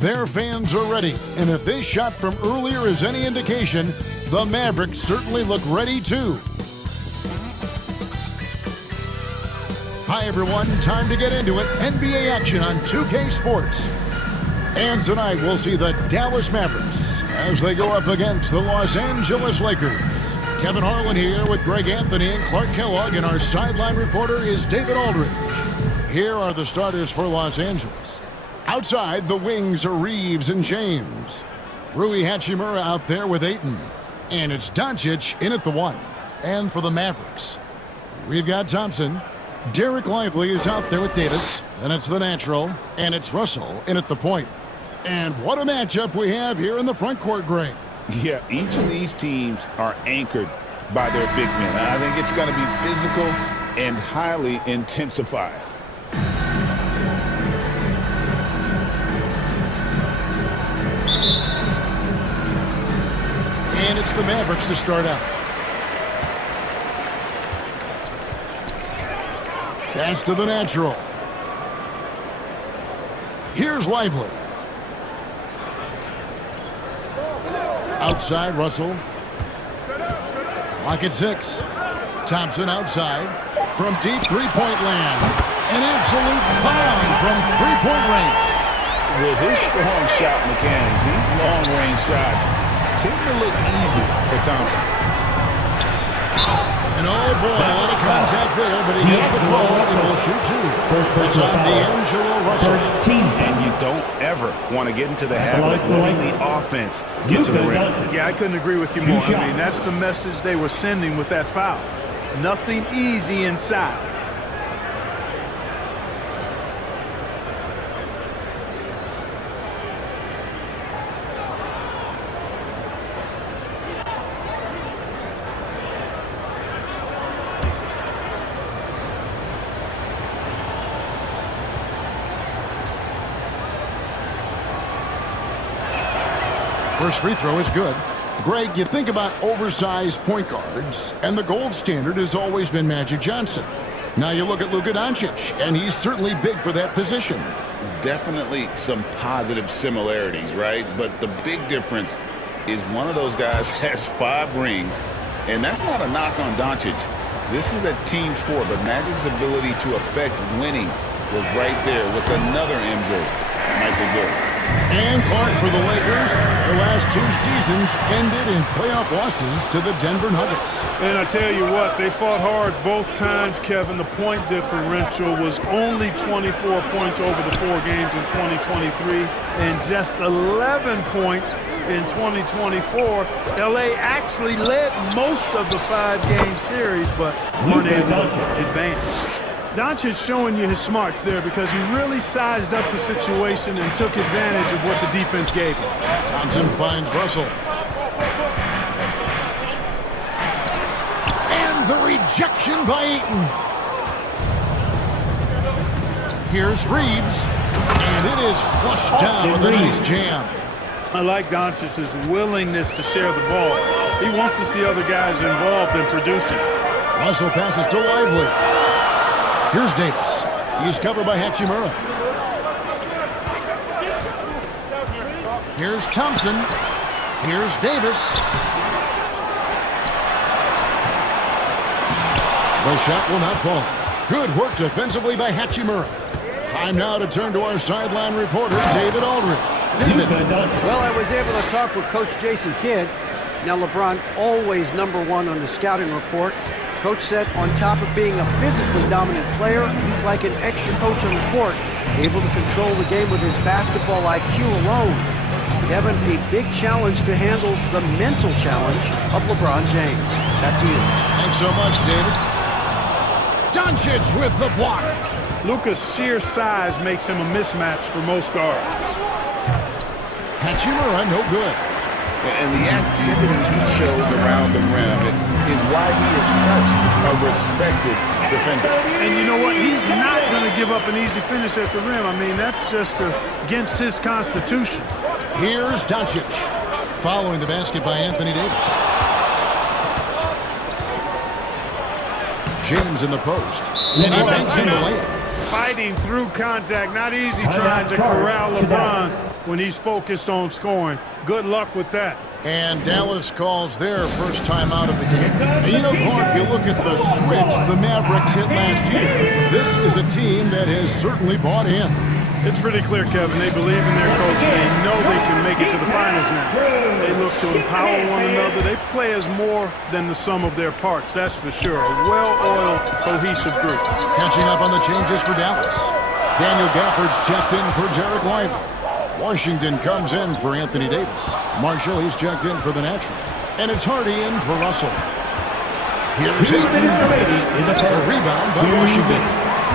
Their fans are ready, and if this shot from earlier is any indication, the Mavericks certainly look ready too. Hi everyone, time to get into it. NBA action on 2K Sports. And tonight we'll see the Dallas Mavericks as they go up against the Los Angeles Lakers. Kevin Harlan here with Greg Anthony and Clark Kellogg, and our sideline reporter is David Aldridge. Here are the starters for Los Angeles. Outside, the wings are Reeves and James. Rui Hachimura out there with Ayton. And it's Doncic in at the 1. And for the Mavericks, we've got Thompson. Derek Lively is out there with Davis. And it's the natural. And it's Russell in at the point. And what a matchup we have here in the front court, Greg. Yeah, each of these teams are anchored by their big men. I think it's going to be physical and highly intensified. And it's the Mavericks to start out. Pass to the natural. Here's Lively. Outside, Russell. Clock at 6. Thompson outside. From deep three-point land. An absolute bomb from three-point range. With his strong shot mechanics, these long-range shots tend to look easy for Thompson. And oh boy, a lot of contact there, but he gets the call and will shoot 2. It's on D'Angelo Russell. And you don't ever want to get into the habit of letting the offense get to the rim. Yeah, I couldn't agree with you more. I mean, that's the message they were sending with that foul. Nothing easy inside. First free throw is good. Greg, you think about oversized point guards, and the gold standard has always been Magic Johnson. Now you look at Luka Doncic, and he's certainly big for that position. Definitely some positive similarities, right? But the big difference is one of those guys has 5 rings, and that's not a knock on Doncic. This is a team sport, but Magic's ability to affect winning was right there with another MJ, Michael Jordan. And Clark for the Lakers. The last 2 seasons ended in playoff losses to the Denver Nuggets. And I tell you what, they fought hard both times, Kevin. The point differential was only 24 points over the 4 games in 2023 and just 11 points in 2024. LA actually led most of the 5-game series, but weren't able to advance. Doncic showing you his smarts there because he really sized up the situation and took advantage of what the defense gave him. Thompson finds Russell. And the rejection by Ayton. Here's Reeves. And it is flushed down with a nice jam. I like Doncic's willingness to share the ball. He wants to see other guys involved in producing. Russell passes to Lively. Here's Davis. He's covered by Hachimura. Here's Thompson. Here's Davis. The shot will not fall. Good work defensively by Hachimura. Time now to turn to our sideline reporter, David Aldridge. David. Well, I was able to talk with Coach Jason Kidd. Now, LeBron always #1 on the scouting report. Coach said on top of being a physically dominant player, he's like an extra coach on the court, able to control the game with his basketball IQ alone. Kevin, a big challenge to handle the mental challenge of LeBron James. Back to you. Thanks so much, David. Doncic with the block. Luka's sheer size makes him a mismatch for most guards. Hachimura, no good. And the activity he shows around the rim is why he is such a respected defender. And you know what? He's not going to give up an easy finish at the rim. I mean, that's just against his constitution. Here's Doncic. Following the basket by Anthony Davis. James in the post. And he banks in the layup. Fighting through contact. Not easy trying to corral LeBron. when he's focused on scoring. Good luck with that. And Dallas calls their first time out of the game. And you know, Clark, you look at the switch the Mavericks hit last year. This is a team that has certainly bought in. It's pretty clear, Kevin. They believe in their coach. They know they can make it to the finals now. They look to empower one another. They play as more than the sum of their parts, that's for sure. A well-oiled, cohesive group. Catching up on the changes for Dallas. Daniel Gafford's checked in for Jarek Lively. Washington comes in for Anthony Davis. Marshall, he's checked in for the natural. And it's Hardy in for Russell. Here's Ayton. A rebound by Washington.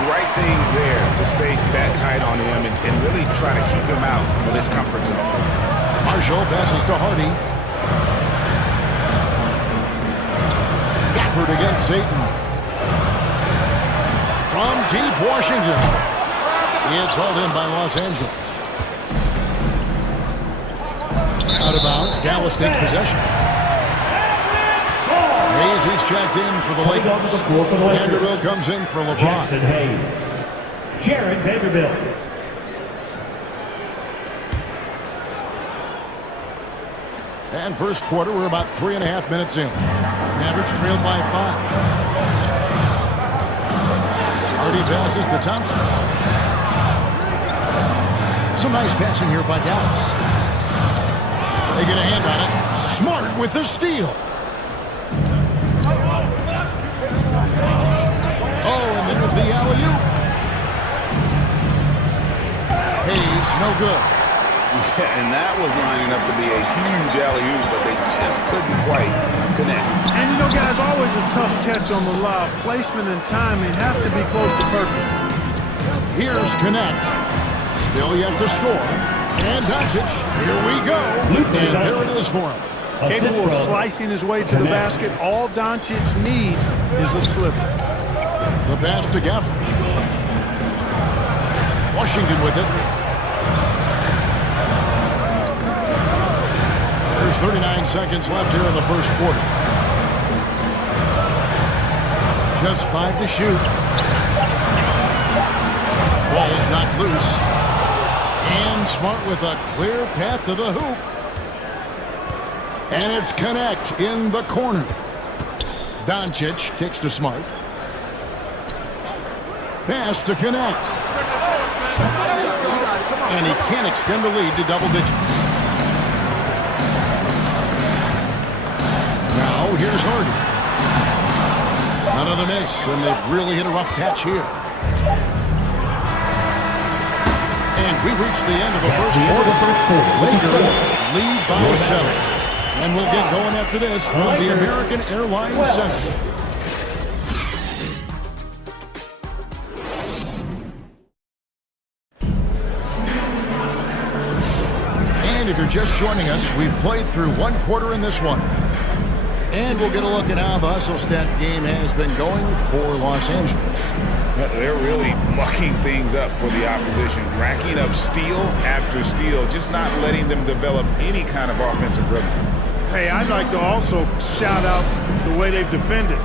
Right thing there to stay that tight on him and really try to keep him out of his comfort zone. Marshall passes to Hardy. Gafford against Ayton. From deep Washington. It's hauled in by Los Angeles. Out of bounds, Dallas takes possession. Hayes, he's checked in for the Lakers. Vanderbilt comes in for LeBron. Jackson Hayes. Jared Vanderbilt. And first quarter, we're about 3.5 minutes in. Mavericks trailed by 5. Hardy passes to Thompson. Some nice passing here by Dallas. They get a hand on it. Smart with the steal. Oh, and there's the alley-oop. Hayes, no good. Yeah, and that was lining up to be a huge alley-oop, but they just couldn't quite connect. And you know, guys, always a tough catch on the lob. Placement and timing have to be close to perfect. Here's Connect. Still yet to score. And Doncic, here we go. And there it is for him. Capable of slicing his way to the basket. All Doncic needs is a sliver. The pass to Gafford. Washington with it. There's 39 seconds left here in the first quarter. Just 5 to shoot. Ball's not loose. And Smart with a clear path to the hoop. And it's Connect in the corner. Doncic kicks to Smart. Pass to Connect. And he can't extend the lead to double digits. Now here's Hardy. Another miss, and they've really hit a rough patch here. And we reach the end of the first quarter. Lakers lead by 7. And we'll get going after this from the American Airlines Center. And if you're just joining us, we've played through one quarter in this one. And we'll get a look at how the hustle stat game has been going for Los Angeles. They're really mucking things up for the opposition, racking up steal after steal, just not letting them develop any kind of offensive rhythm. Hey, I'd like to also shout out the way they've defended.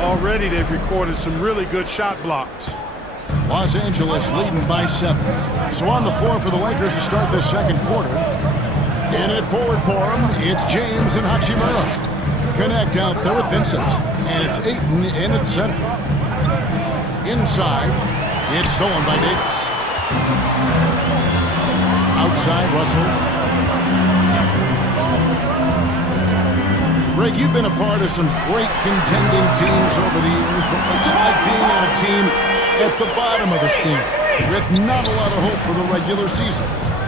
Already they've recorded some really good shot blocks. Los Angeles leading by 7. So on the floor for the Lakers to start this second quarter. In it forward for him, it's James and Hachimura. Connect out there with Vincent. And it's Ayton in at center. Inside, it's stolen by Davis. Outside, Russell. Greg, you've been a part of some great contending teams over the years, but what's it like being on a team at the bottom of the standings with not a lot of hope for the regular season?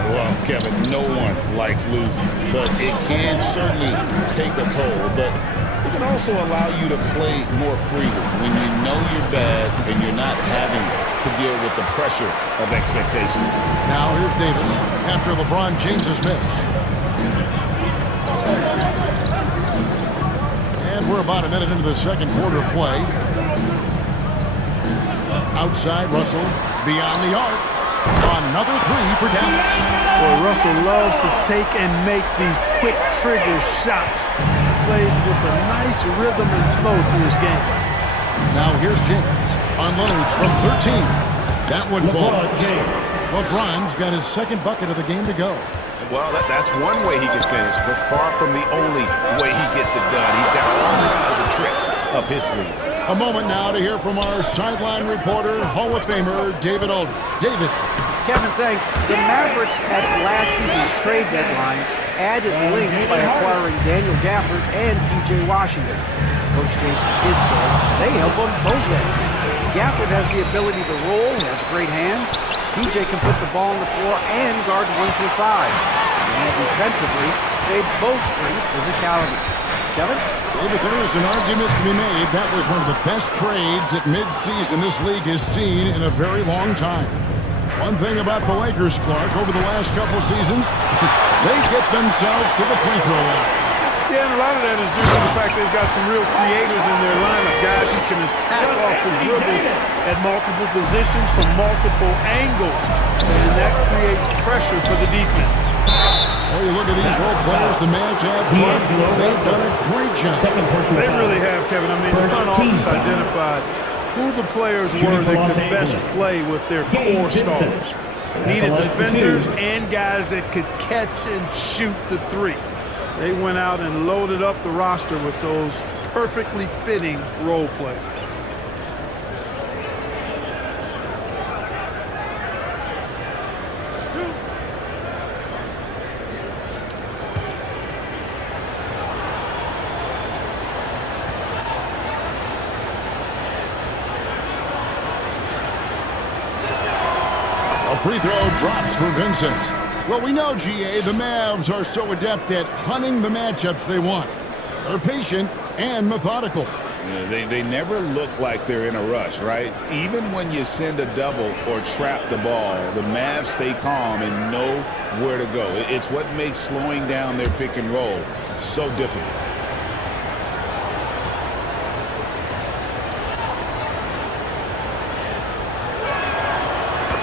Well, Kevin, no one likes losing, but it can certainly take a toll. But it can also allow you to play more freely when you know you're bad and you're not having to deal with the pressure of expectations. Now here's Davis after LeBron James's miss. And we're about a minute into the second quarter of play. Outside, Russell beyond the arc. Another 3 for Dallas. Boy, Russell loves to take and make these quick trigger shots. Plays with a nice rhythm and flow to his game. Now here's James. Unloads from 13. That one falls. LeBron's got his second bucket of the game to go. Well, that's one way he can finish, but far from the only way he gets it done. He's got all kinds of tricks up his sleeve. A moment now to hear from our sideline reporter, Hall of Famer David Aldridge. David. Kevin, thanks. The Mavericks at last season's trade deadline added length by acquiring Daniel Gafford and P.J. Washington. Coach Jason Kidd says they help on both ends. Gafford has the ability to roll, has great hands. P.J. can put the ball on the floor and guard 1 through 5. And defensively, they both bring physicality. Kevin? David, there is an argument to be made. That was one of the best trades at midseason this league has seen in a very long time. One thing about the Lakers, Clark, over the last couple seasons, they get themselves to the free throw line. Yeah, and a lot of that is due to the fact they've got some real creators in their lineup, guys who can attack off the dribble at multiple positions from multiple angles, and that creates pressure for the defense. Well, you look at these role players the Mavs have, they've done a great job. They really have, Kevin. I mean, the front office identified who the players were that could best play with their core stars. Needed defenders and guys that could catch and shoot the three. They went out and loaded up the roster with those perfectly fitting role players. A free throw drops for Vincent. Well, we know, GA, the Mavs are so adept at hunting the matchups they want. They're patient and methodical. Yeah, they never look like they're in a rush, right? Even when you send a double or trap the ball, the Mavs stay calm and know where to go. It's what makes slowing down their pick and roll so difficult.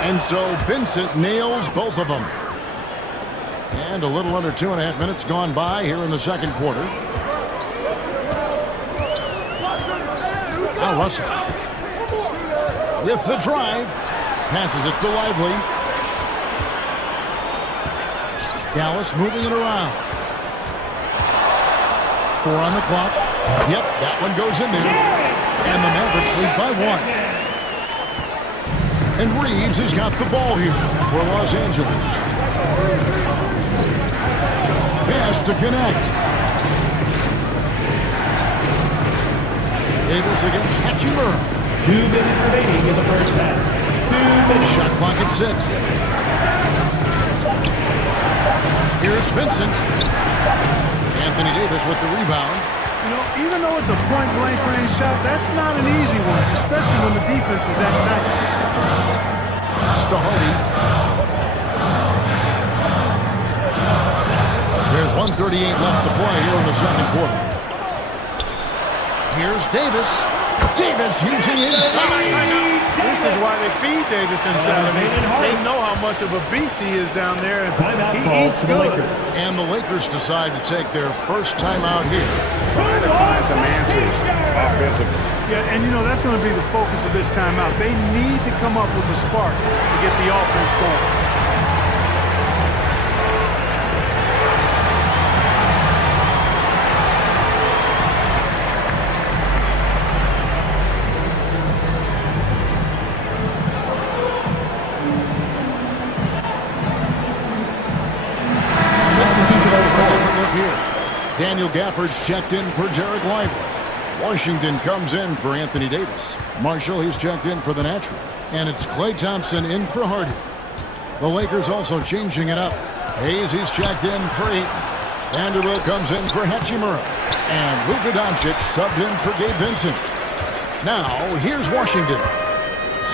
And so Vincent nails both of them. And a little under 2.5 minutes gone by here in the second quarter. Now Russell with the drive. Passes it to Lively. Dallas moving it around. 4 on the clock. Yep, that one goes in there. And the Mavericks lead by 1. And Reeves has got the ball here for Los Angeles. Pass to connect. Davis against Hachimura. 2 minutes remaining in the first half. 2 minutes. Shot clock at 6. Here's Vincent. Anthony Davis with the rebound. You know, even though it's a point-blank range shot, that's not an easy one, especially when the defense is that tight. Pass to Hardy. There's 1:38 left to play here in the second quarter. Here's Davis. Davis using his size. This is why they feed Davis inside. I mean, they know how much of a beast he is down there, and he eats good. And the Lakers decide to take their first timeout here. Trying to find some answers offensively. Yeah, and you know, that's going to be the focus of this timeout. They need to come up with a spark to get the offense going. Daniel Gafford's checked in for Jared Lively. Washington comes in for Anthony Davis. Marshall, he's checked in for the natural. And it's Klay Thompson in for Hardy. The Lakers also changing it up. Hayes, he's checked in for Ayton. Vanderbilt comes in for Hachimura. And Luka Doncic subbed in for Gabe Vincent. Now, here's Washington.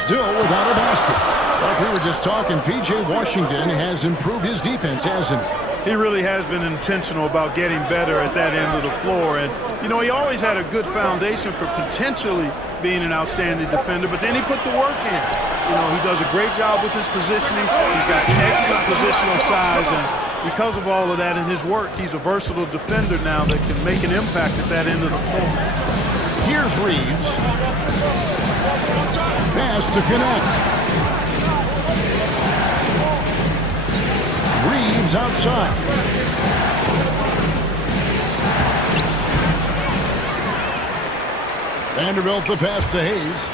Still without a basket. Like we were just talking, P.J. Washington has improved his defense, hasn't he? He really has been intentional about getting better at that end of the floor. And, you know, he always had a good foundation for potentially being an outstanding defender, but then he put the work in. You know, he does a great job with his positioning. He's got excellent positional size, and because of all of that in his work, he's a versatile defender now that can make an impact at that end of the floor. Here's Reeves. Pass to connect. Reeves Hayes outside. Vanderbilt the pass to Hayes.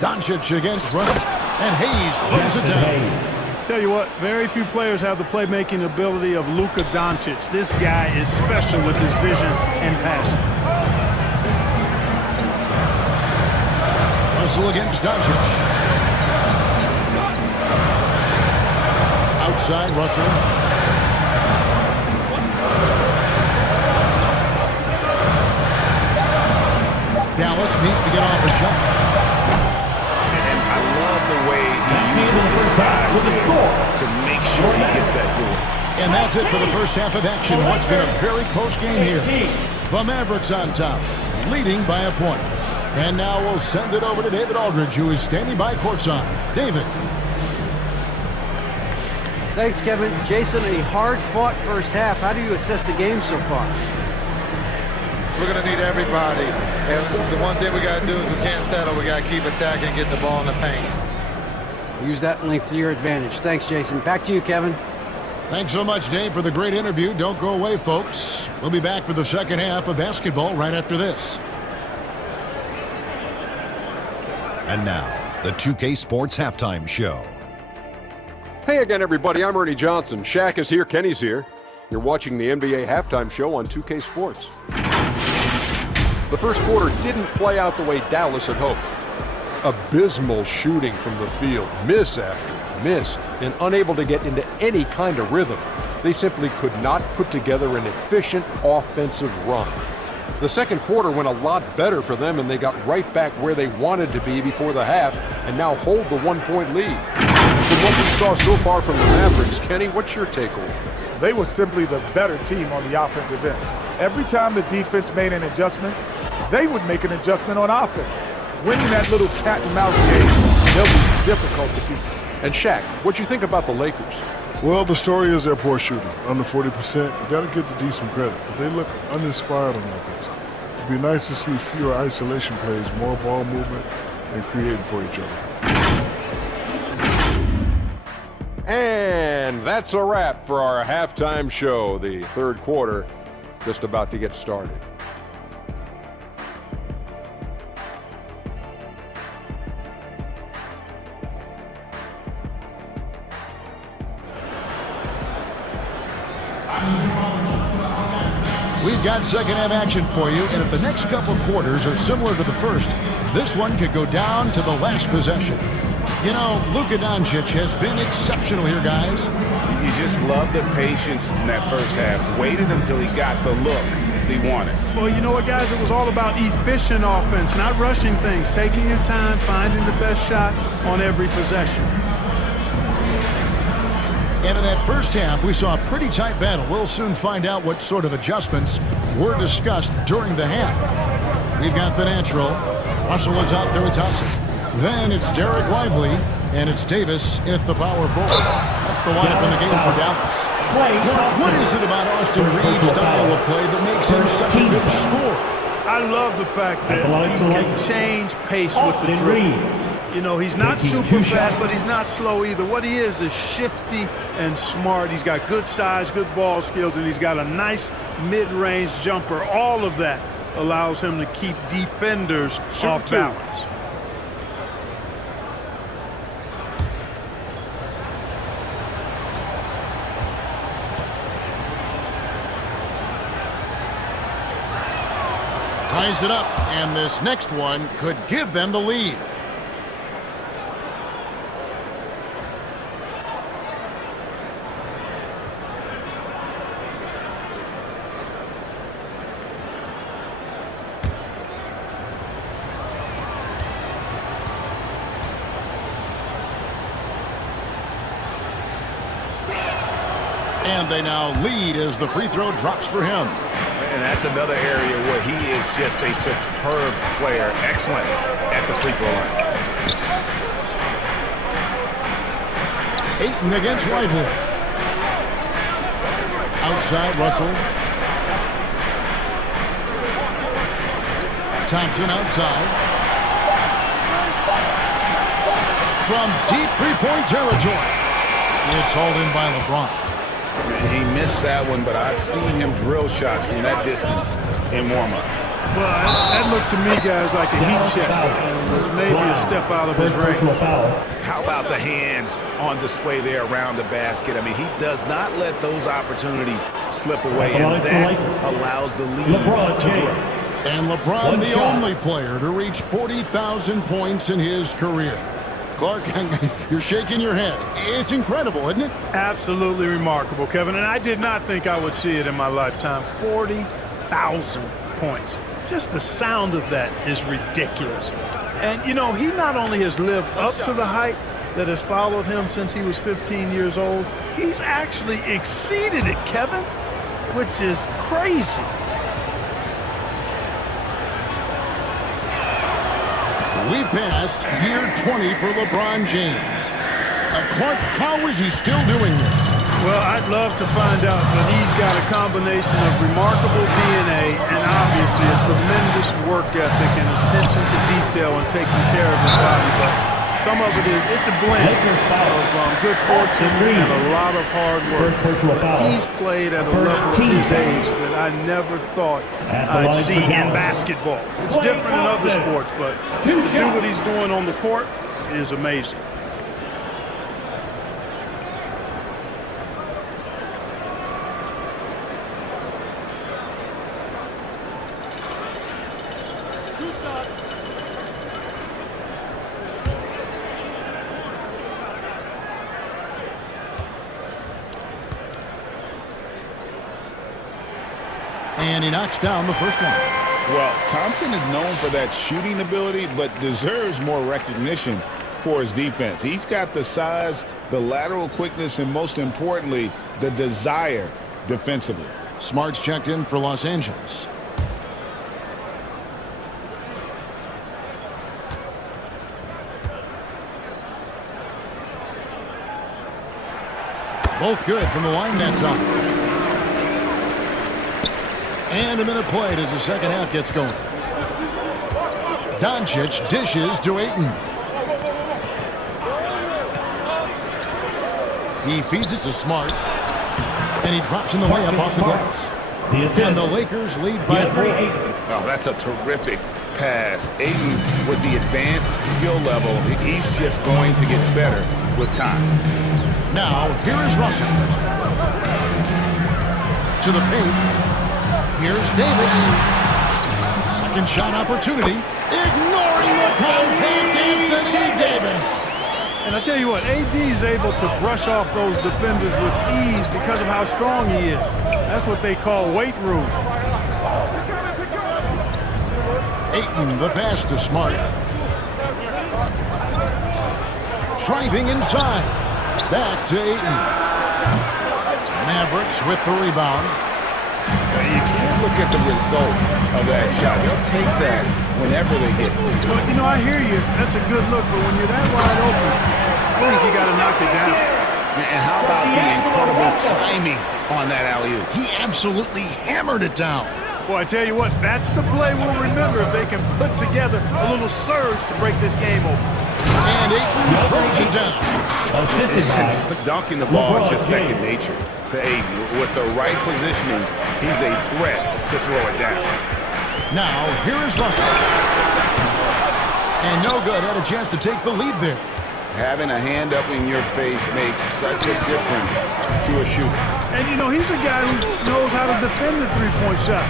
Doncic against Russell. And Hayes throws it down. Tell you what, very few players have the playmaking ability of Luka Doncic. This guy is special with his vision and passion. Russell against Doncic. Outside Russell. Dallas needs to get off a shot. And I love the way he uses his size there to make sure he gets that door. And that's it for the first half of action. What's been a very close game here. The Mavericks on top, leading by a point. And now we'll send it over to David Aldridge, who is standing by courtside. David. Thanks, Kevin. Jason, a hard-fought first half. How do you assess the game so far? We're going to need everybody. And the one thing we got to do is we can't settle. We got to keep attacking and get the ball in the paint. Use that length to your advantage. Thanks, Jason. Back to you, Kevin. Thanks so much, Dave, for the great interview. Don't go away, folks. We'll be back for the second half of basketball right after this. And now, the 2K Sports Halftime Show. Hey again, everybody. I'm Ernie Johnson. Shaq is here. Kenny's here. You're watching the NBA Halftime Show on 2K Sports. The first quarter didn't play out the way Dallas had hoped. Abysmal shooting from the field, miss after miss, and unable to get into any kind of rhythm. They simply could not put together an efficient offensive run. The second quarter went a lot better for them, and they got right back where they wanted to be before the half and now hold the one-point lead. From what we saw so far from the Mavericks, Kenny, what's your takeaway? They were simply the better team on the offensive end. Every time the defense made an adjustment, they would make an adjustment on offense. Winning that little cat and mouse game, they'll be difficult to beat. And Shaq, what'd you think about the Lakers? Well, the story is their poor shooting, under 40%. You got to give the D some credit, but they look uninspired on offense. It'd be nice to see fewer isolation plays, more ball movement, and creating for each other. And that's a wrap for our halftime show. The third quarter just about to get started. We've got second half action for you, and if the next couple quarters are similar to the first, this one could go down to the last possession. You know, Luka Doncic has been exceptional here, guys. You just love the patience in that first half. Waited until he got the look he wanted. Well, you know what, guys? It was all about efficient offense, not rushing things, taking your time, finding the best shot on every possession. And in that first half, we saw a pretty tight battle. We'll soon find out what sort of adjustments were discussed during the half. We've got the natural. Russell is out there with Thompson. Then it's Derek Lively, and it's Davis at the power forward. That's the lineup in the game for Dallas. What is it about Austin Reeves' style of play that makes him such a good scorer? I love the fact that he can change pace with the dribble. You know, he's not super fast, but he's not slow either. What he is shifty and smart. He's got good size, good ball skills, and he's got a nice mid-range jumper. All of that allows him to keep defenders off balance. Ties it up, and this next one could give them the lead. And they now lead as the free throw drops for him. And that's another area where he is just a superb player. Excellent at the free throw line. Ayton against Lively. Outside Russell. Thompson outside. from deep three-point territory. It's hauled in by LeBron. He missed that one, but I've seen him drill shots from that distance in warm-up. Well, that looked to me, guys, like a heat check. Maybe a step out of his range. How about the hands on display there around the basket? I mean, he does not let those opportunities slip away, and that allows the lead to grow. And LeBron, the only player to reach 40,000 points in his career. Clark, you're shaking your head. It's incredible, isn't it? Absolutely remarkable, Kevin. And I did not think I would see it in my lifetime. 40,000 points. Just the sound of that is ridiculous. And, you know, he not only has lived up to the hype that has followed him since he was 15 years old, he's actually exceeded it, Kevin, which is crazy. We've passed year 20 for LeBron James. Clark, how is he still doing this? Well, I'd love to find out, but he's got a combination of remarkable DNA and obviously a tremendous work ethic and attention to detail and taking care of his body. But some of it's a blend of good fortune and a lot of hard work. He's played at a level at his age that I never thought I'd see in basketball. It's different in other sports, but to do what he's doing on the court is amazing. And he knocks down the first one. Well, Thompson is known for that shooting ability, but deserves more recognition for his defense. He's got the size, the lateral quickness, and most importantly, the desire defensively. Smart's checked in for Los Angeles. Both good from the line that time. And a minute played as the second half gets going. Doncic dishes to Ayton. He feeds it to Smart. And he drops in the layup off the glass. And the Lakers lead by 4. Oh, that's a terrific pass. Ayton, with the advanced skill level, he's just going to get better with time. Now, here is Russell. To the paint. Here's Davis. Second shot opportunity. Ignoring the contact, Anthony Davis. And I tell you what, AD is able to brush off those defenders with ease because of how strong he is. That's what they call weight room. Ayton, the pass to Smart. Driving inside. Back to Ayton. Mavericks with the rebound. You can't look at the result of that shot. They'll take that whenever they get it. Well, you know, I hear you. That's a good look, but when you're that wide open, I think you got to knock it down. And how about the incredible timing on that alley-oop? He absolutely hammered it down. Well, I tell you what, that's the play we'll remember if they can put together a little surge to break this game open. And Ayton throws it down. Dunking the ball is just second nature to Ayton. With the right positioning, he's a threat to throw it down. Now, here is Russell. And no good. Had a chance to take the lead there. Having a hand up in your face makes such a difference to a shooter. And, you know, he's a guy who knows how to defend the three-point shot.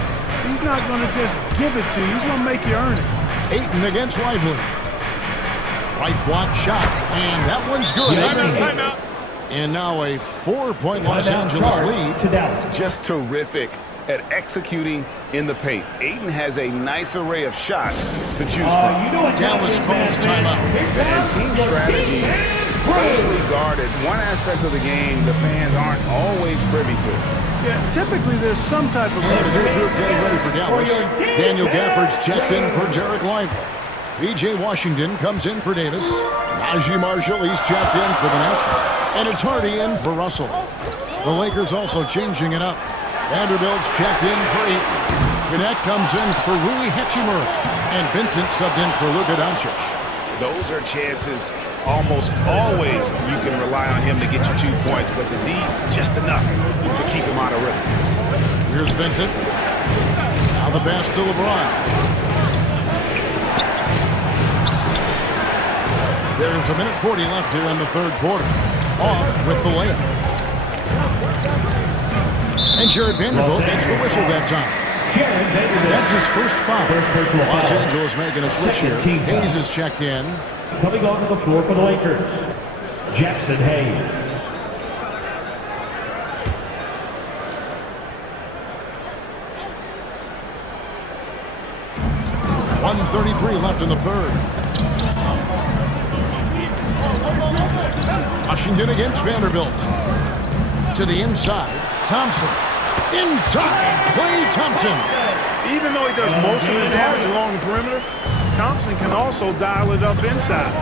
He's not going to just give it to you. He's going to make you earn it. Ayton against Lively. Right block shot, and that one's good. Timeout. And now a 4-point Los Angeles lead. Just terrific at executing in the paint. Ayton has a nice array of shots to choose from. Dallas calls timeout. And team strategy closely guarded. One aspect of the game the fans aren't always privy to. Yeah, typically there's some type of... And a new group getting ready for Dallas. Daniel Gafford's checked in for Derek Lively. P.J. Washington comes in for Davis. Najee Marshall, he's checked in for the Nets. And it's Hardy in for Russell. The Lakers also changing it up. Vanderbilt's checked in for Ayton. Connect comes in for Rui Hachimura. And Vincent subbed in for Luka Doncic. Those are chances almost always you can rely on him to get you 2 points, but the D, just enough to keep him out of rhythm. Here's Vincent. Now the pass to LeBron. There's a minute 40 left here in the third quarter. Off with the layup. And Jared Vanderbilt gets the whistle that time. That's his first foul. Los Angeles making a switch here. Hayes is checked in. Coming onto the floor for the Lakers, Jackson Hayes. .133 left in the third. Washington against Vanderbilt. To the inside, Thompson. Inside, Klay Thompson. Even though he does most of his damage along the perimeter, Thompson can also dial it up inside.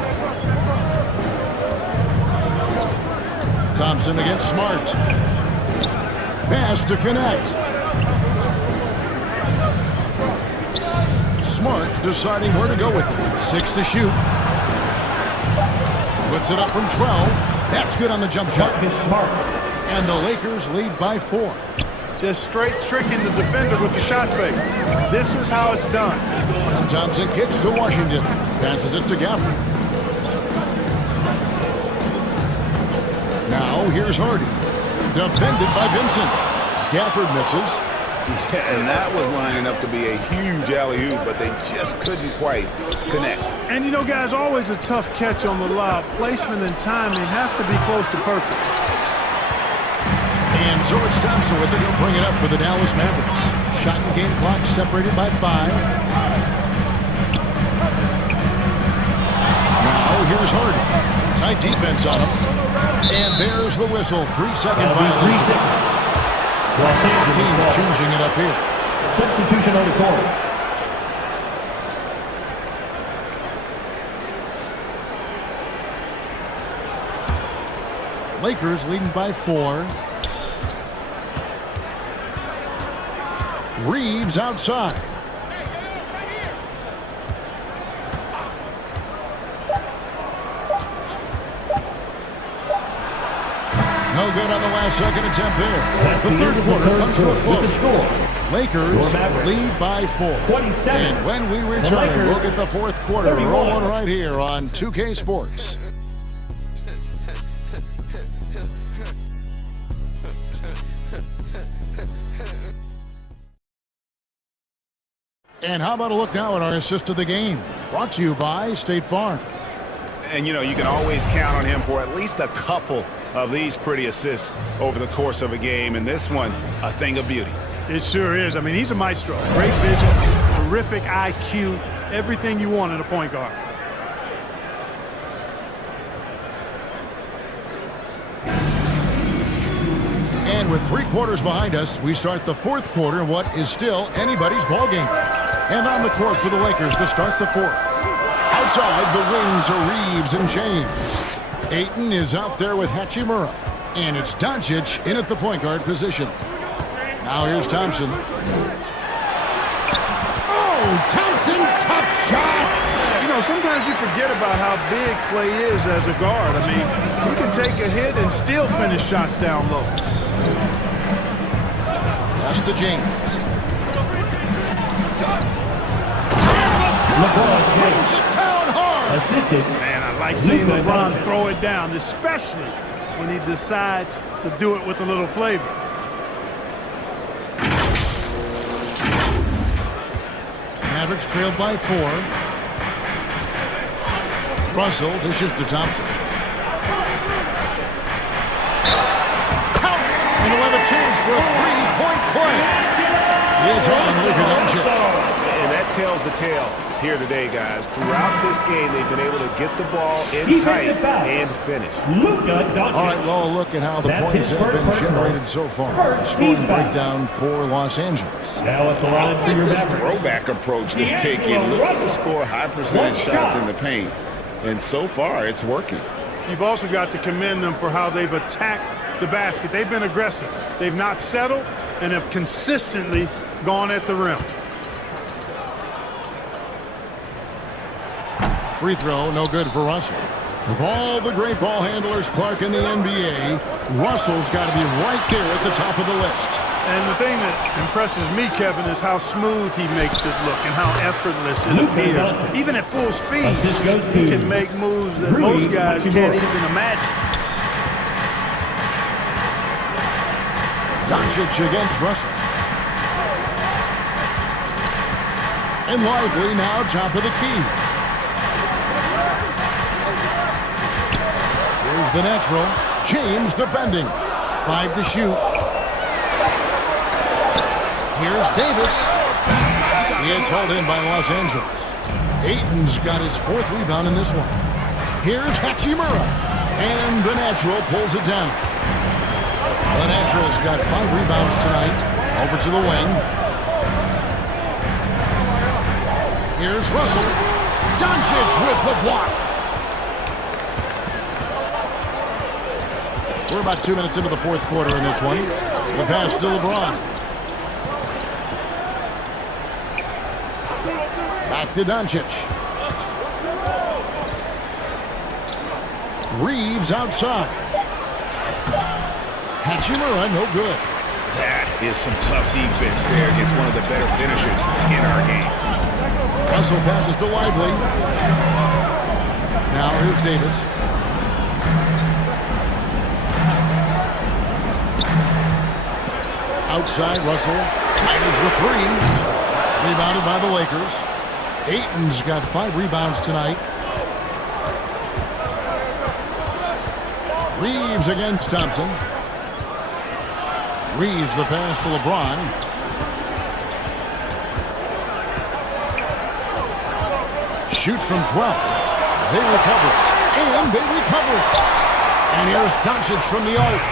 Thompson against Smart. Pass to connect. Smart deciding where to go with it. 6 to shoot. Puts it up from 12. That's good on the jump shot. And the Lakers lead by 4. Just straight tricking the defender with the shot fake. This is how it's done. And Thompson kicks to Washington. Passes it to Gafford. Now here's Hardy. Defended by Vincent. Gafford misses. Yeah, and that was lining up to be a huge alley-oop, but they just couldn't quite connect. And you know, guys, always a tough catch on the lob. Placement and timing have to be close to perfect. And so it's Thompson with it. He'll bring it up for the Dallas Mavericks. Shot and game clock separated by 5. Now here's Hardy. Tight defense on him. And there's the whistle. 3-second violation. Team's changing it up here. Substitution on the court. Lakers leading by 4. Reeves outside. No good on the last second attempt there. The third quarter comes to a close. Lakers lead by 4. And when we return, we'll get the fourth quarter rolling right here on 2K Sports. And how about a look now at our assist of the game? Brought to you by State Farm. And, you know, you can always count on him for at least a couple of these pretty assists over the course of a game. And this one, a thing of beauty. It sure is. I mean, he's a maestro. Great vision, terrific IQ, everything you want in a point guard. And with 3 quarters behind us, we start the fourth quarter in what is still anybody's ballgame. And on the court for the Lakers to start the fourth. Outside, the wings are Reeves and James. Ayton is out there with Hachimura. And it's Doncic in at the point guard position. Now here's Thompson. Oh, Thompson, tough shot! You know, sometimes you forget about how big Klay is as a guard. I mean, he can take a hit and still finish shots down low. Pass to James. LeBron Brings it down hard. Assisted. Man, I like seeing LeBron throw it down, especially when he decides to do it with a little flavor. Mavericks trailed by 4. Russell dishes to Thompson. And he'll have a chance for a 3-point play. It's on Luka Doncic. And that tells the tale here today, guys. Throughout this game, they've been able to get the ball in tight and finish. All right, well, look at how the points have been generated so far. Scoring breakdown for Los Angeles. Now at the line I think this throwback approach they're taking, looking to score high percentage shots in the paint. And so far, it's working. You've also got to commend them for how they've attacked the basket. They've been aggressive. They've not settled and have consistently gone at the rim. Free throw, no good for Russell. Of all the great ball handlers, Clark, in the NBA, Russell's got to be right there at the top of the list. And the thing that impresses me, Kevin, is how smooth he makes it look and how effortless it appears. Even at full speed, he can make moves that most guys can't even imagine. Doncic against Russell. And Lively now top of the key. Here's the natural. James defending. 5 to shoot. Here's Davis. It's hauled in by Los Angeles. Ayton's got his 4th rebound in this one. Here's Hachimura. And the natural pulls it down. The natural's got 5 rebounds tonight. Over to the wing. Here's Russell. Doncic with the block. We're about 2 minutes into the 4th quarter in this one. The pass to LeBron. Back to Doncic. Reeves outside. Hachimura, no good. That is some tough defense there against one of the better finishers in our game. Russell passes to Lively. Now here's Davis. Outside, Russell fires the 3. Rebounded by the Lakers. Ayton's got 5 rebounds tonight. Reeves against Thompson. Reeves the pass to LeBron. Shoots from 12. They recover it. And they recover it. And here's Doncic from the arc.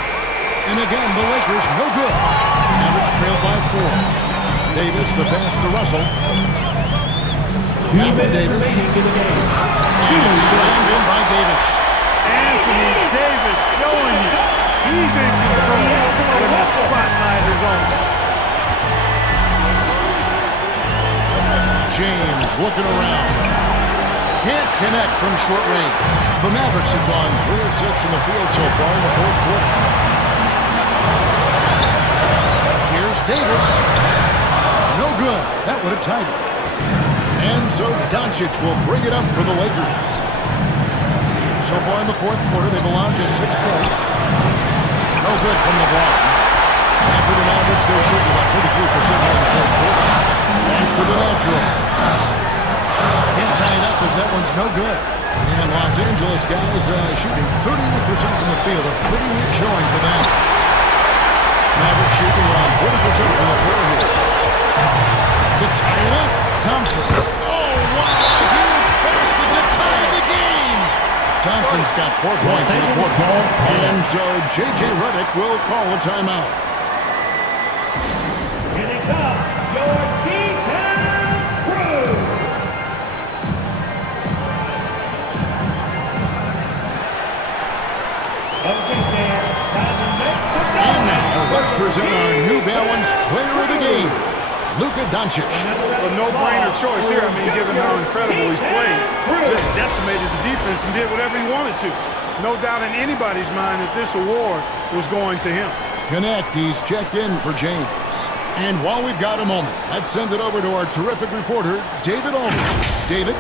And again, the Lakers no good. Mavericks trailed by 4. Davis the pass to Russell. Back to Davis. And it's slammed in by Davis. Anthony Davis showing you he's in control when the spotlight is on. James looking around. Can't connect from short range. The Mavericks have gone 3 of 6 in the field so far in the 4th quarter. Here's Davis. No good. That would have tied it. And so Doncic will bring it up for the Lakers. So far in the 4th quarter, they've allowed just 6 points. No good from LeBron. After the Mavericks, they're shooting about 43% here in the 4th quarter. Pass to the natural. Can't tie it up as that one's no good. And Los Angeles guys shooting 38% from the field. A pretty weak showing for them. Mavericks shooting around 40% from the floor here. To tie it up, Thompson. Oh, what a huge basket to tie the game! Thompson's got 4 points in the quarter. And so J.J. Redick will call a timeout. Here they come, your D-Town crew. And now let's present our New Balance Player of the Game, Luka Doncic. A no-brainer choice here. I mean, given how incredible he's played, just decimated the defense and did whatever he wanted to. No doubt in anybody's mind that this award was going to him. Connect, he's checked in for James. And while we've got a moment, let's send it over to our terrific reporter, David Aldridge. David?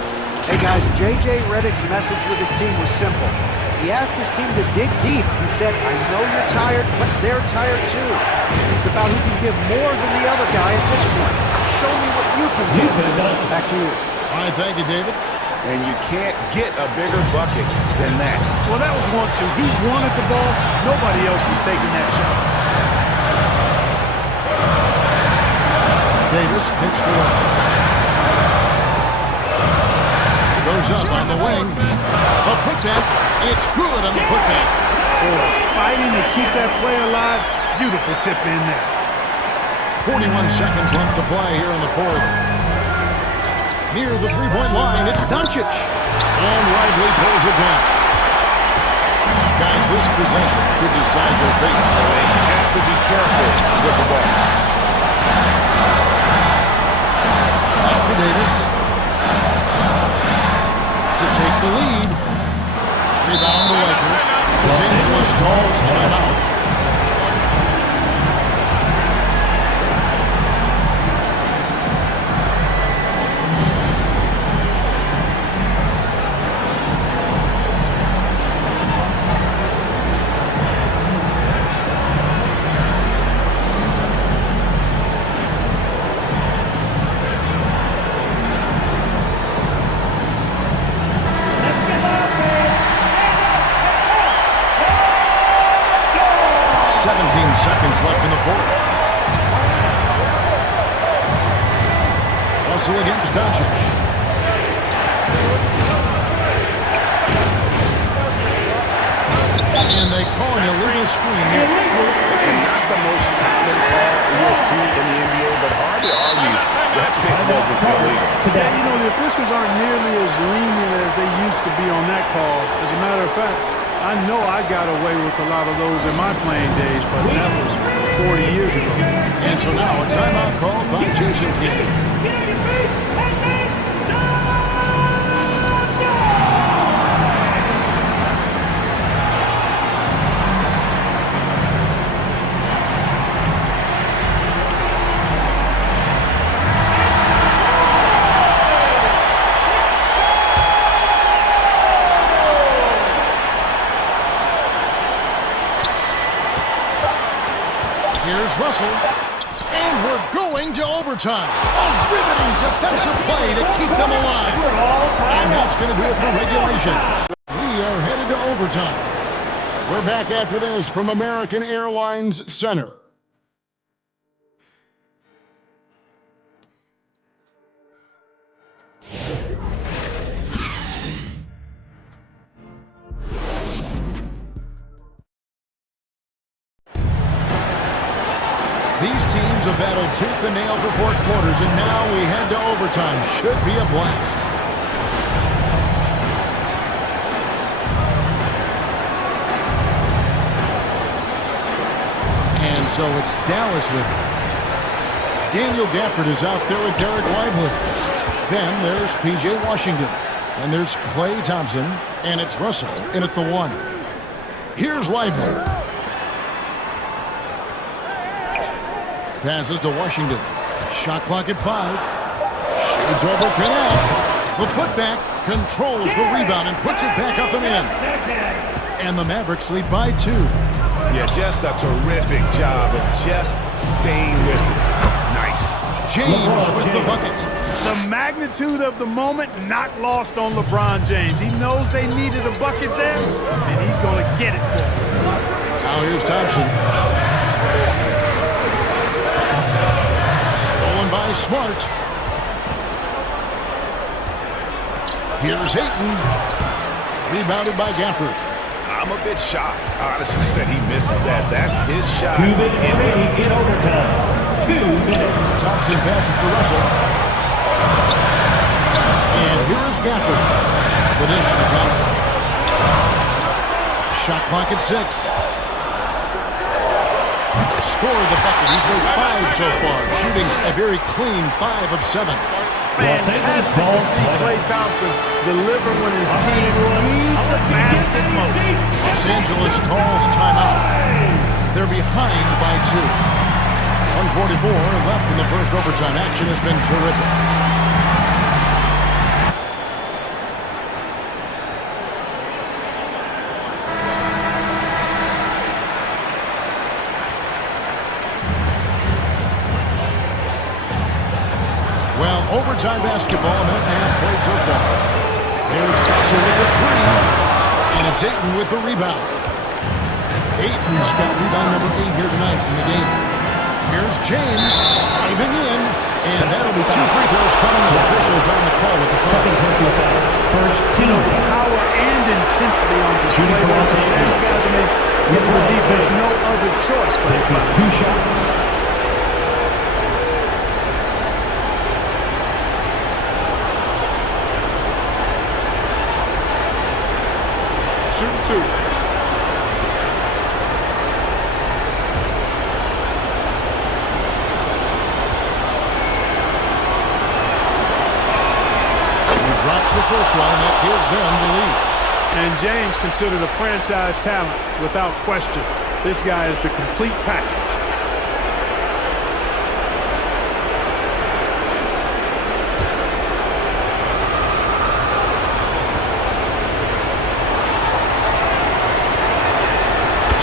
Hey guys, J.J. Redick's message with his team was simple. He asked his team to dig deep. He said, I know you're tired, but they're tired too. It's about who can give more than the other guy at this point. Show me what you can do. Back to you. All right, thank you, David. And you can't get a bigger bucket than that. Well, that was 1-2. He wanted the ball. Nobody else was taking that shot. Davis kicks to Russell. Goes up on the wing. A putback. It's good on the putback. Boy, fighting to keep that play alive. Beautiful tip in there. 41 seconds left to play here in the 4th. Near the 3-point line, it's Doncic. And Lively pulls it down. Guys, this possession could decide their fate. They have to be careful with the ball. Back to Davis. To take the lead. Rebound the Lakers. Los Angeles calls timeout. Seconds left in the fourth. Russell against Doncic. And they call an illegal screen. And not the most common call you'll see in the NBA, but hard to argue that pick wasn't illegal. Yeah, you know, the officials aren't nearly as lenient as they used to be on that call. As a matter of fact, I know I got away with a lot of those in my playing days, but that was 40 years ago. And so now a timeout called by Jason Kidd. Here's Russell, and we're going to overtime. A riveting defensive play to keep them alive. And that's going to do it for regulations. We are headed to overtime. We're back after this from American Airlines Center. These teams have battled tooth and nail for 4 quarters, and now we head to overtime. Should be a blast. And so it's Dallas with it. Daniel Gafford is out there with Derek Lively. Then there's P.J. Washington. And there's Klay Thompson. And it's Russell in at the 1. Here's Lively. Passes to Washington. Shot clock at 5. Shades over Connect. The putback controls the rebound and puts it back up and in. And the Mavericks lead by 2. Yeah, just a terrific job of just staying with it. Nice. James with the bucket. The magnitude of the moment not lost on LeBron James. He knows they needed a bucket there, and he's going to get it for them. Now here's Thompson. By Smart. Here's Ayton. Rebounded by Gafford. I'm a bit shocked, honestly, that he misses that. That's his shot. 2 minutes remaining in overtime. 2 minutes. Thompson passes to Russell. And here is Gafford. The dish to Thompson. Shot clock at 6. Scored the bucket. He's made 5 so far, shooting a very clean 5 of 7. Fantastic to see Klay Thompson deliver when his team needs a basket most. Los Angeles calls timeout. They're behind by 2. 1:44 left in the first overtime. Action has been terrific. Overtime basketball, a minute and a half played so far. There's Russell with the 3, and it's Ayton with the rebound. Ayton's got rebound number 8 here tonight in the game. Here's James driving in, and that'll be 2 free throws coming up. Officials on the call with the foul. First team. Power and intensity on display there for James. Giving the defense no other choice but to find 2 shots. Shooting 2. He drops the first one, and that gives them the lead. And James considered a franchise talent without question. This guy is the complete package.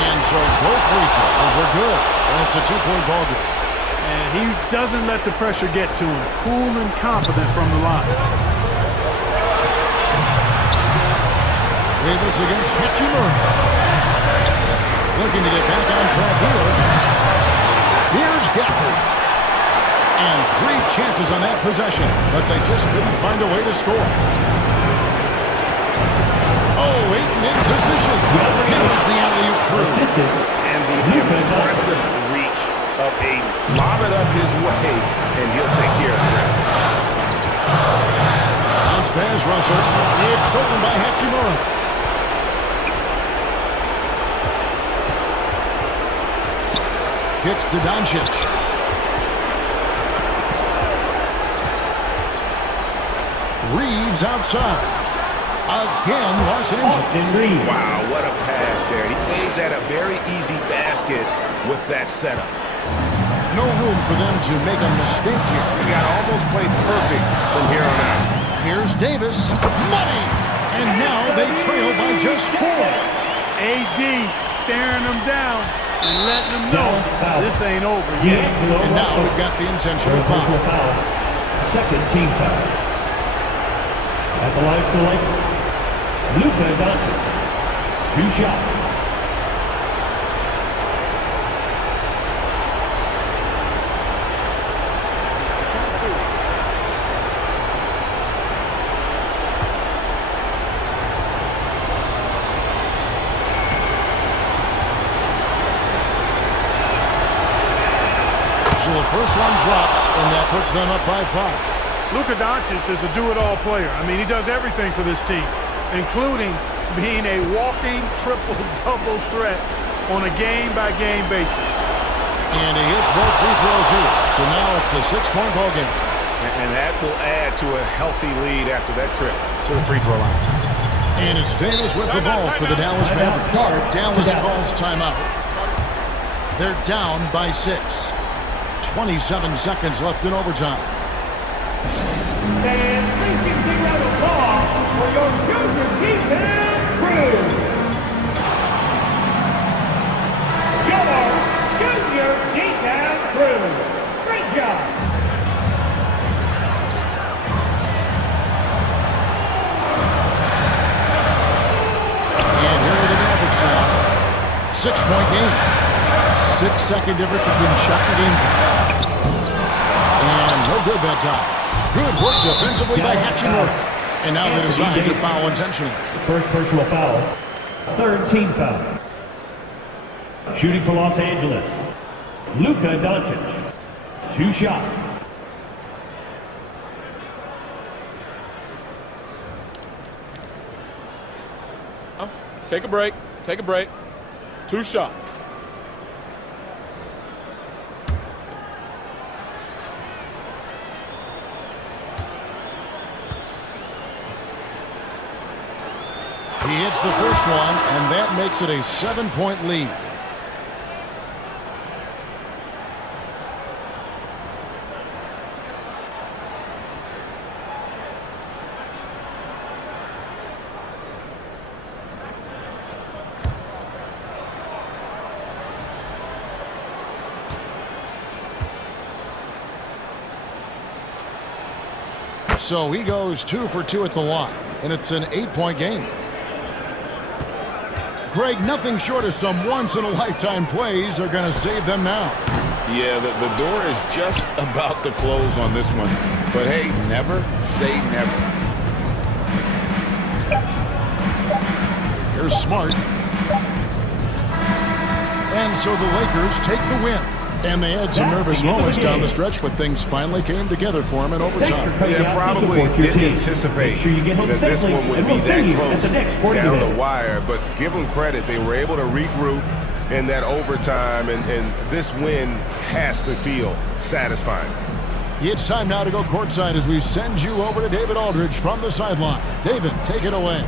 And so both free throws are good. And it's a 2-point ball game. And he doesn't let the pressure get to him. Cool and confident from the line. Davis against Hachimura. Looking to get back on track here. Here's Gafford. And 3 chances on that possession, but they just couldn't find a way to score. Oh, Ayton in position. Here's the alley-oop through. And the impressive reach of Ayton. Lob it up his way, and he'll take care of the rest. Bounce pass, Russell. It's stolen by Hachimura. Kicks to Doncic. Reeves outside. Again, Los Angeles. Wow, what a pass there. He made that a very easy basket with that setup. No room for them to make a mistake here. You got to almost play perfect from here on out. Here's Davis. Money! And now they trail by just 4. AD staring them down and letting them know this ain't over yet. And now we've got the intentional foul. Second team foul. At the line for Lakers, Luka Doncic. 2 shots. So the first one drops, and that puts them up by 5. Luka Doncic is a do-it-all player. I mean, he does everything for this team, including being a walking triple-double threat on a game-by-game basis. And he hits both free throws here. So now it's a 6-point ball game. And that will add to a healthy lead after that trip to the free throw line. And it's Davis with the ball for the Dallas Mavericks. Dallas calls timeout. They're down by 6. 27 seconds left in overtime. And please give a big round of applause for your junior defense crew. Your junior defense crew. Great job. And here are the Mavericks now. 6-point game. 6-second difference between shot and game time. And no good that time. Good work defensively by Hachimura. And now they decide to foul intentionally. First personal foul. Third team foul. Shooting for Los Angeles, Luka Doncic. 2 shots. Take a break. Take a break. 2 shots. He hits the first one, and that makes it a 7-point lead. So he goes 2 for 2 at the line, and it's an 8-point game. Greg, nothing short of some once-in-a-lifetime plays are going to save them now. Yeah, the door is just about to close on this one. But hey, never say never. Here's Smart. And so the Lakers take the win. And they had some nervous moments down the stretch, but things finally came together for them in overtime. Yeah, probably didn't anticipate that this one would be that close down the wire, but give them credit. They were able to regroup in that overtime, and this win has to feel satisfying. It's time now to go courtside as we send you over to David Aldridge from the sideline. David, take it away.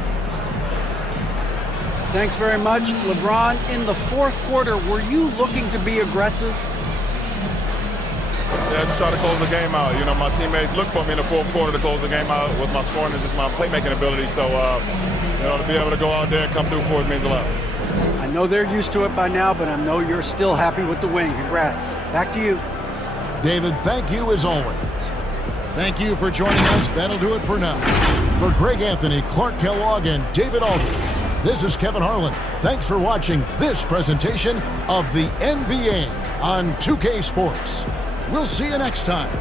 Thanks very much. LeBron, in the fourth quarter, were you looking to be aggressive? Yeah, just try to close the game out. You know, my teammates look for me in the fourth quarter to close the game out with my scoring and just my playmaking ability. So, you know, to be able to go out there and come through for it means a lot. I know they're used to it by now, but I know you're still happy with the win. Congrats. Back to you. David, thank you as always. Thank you for joining us. That'll do it for now. For Greg Anthony, Clark Kellogg, and David Aldridge, this is Kevin Harlan. Thanks for watching this presentation of the NBA on 2K Sports. We'll see you next time.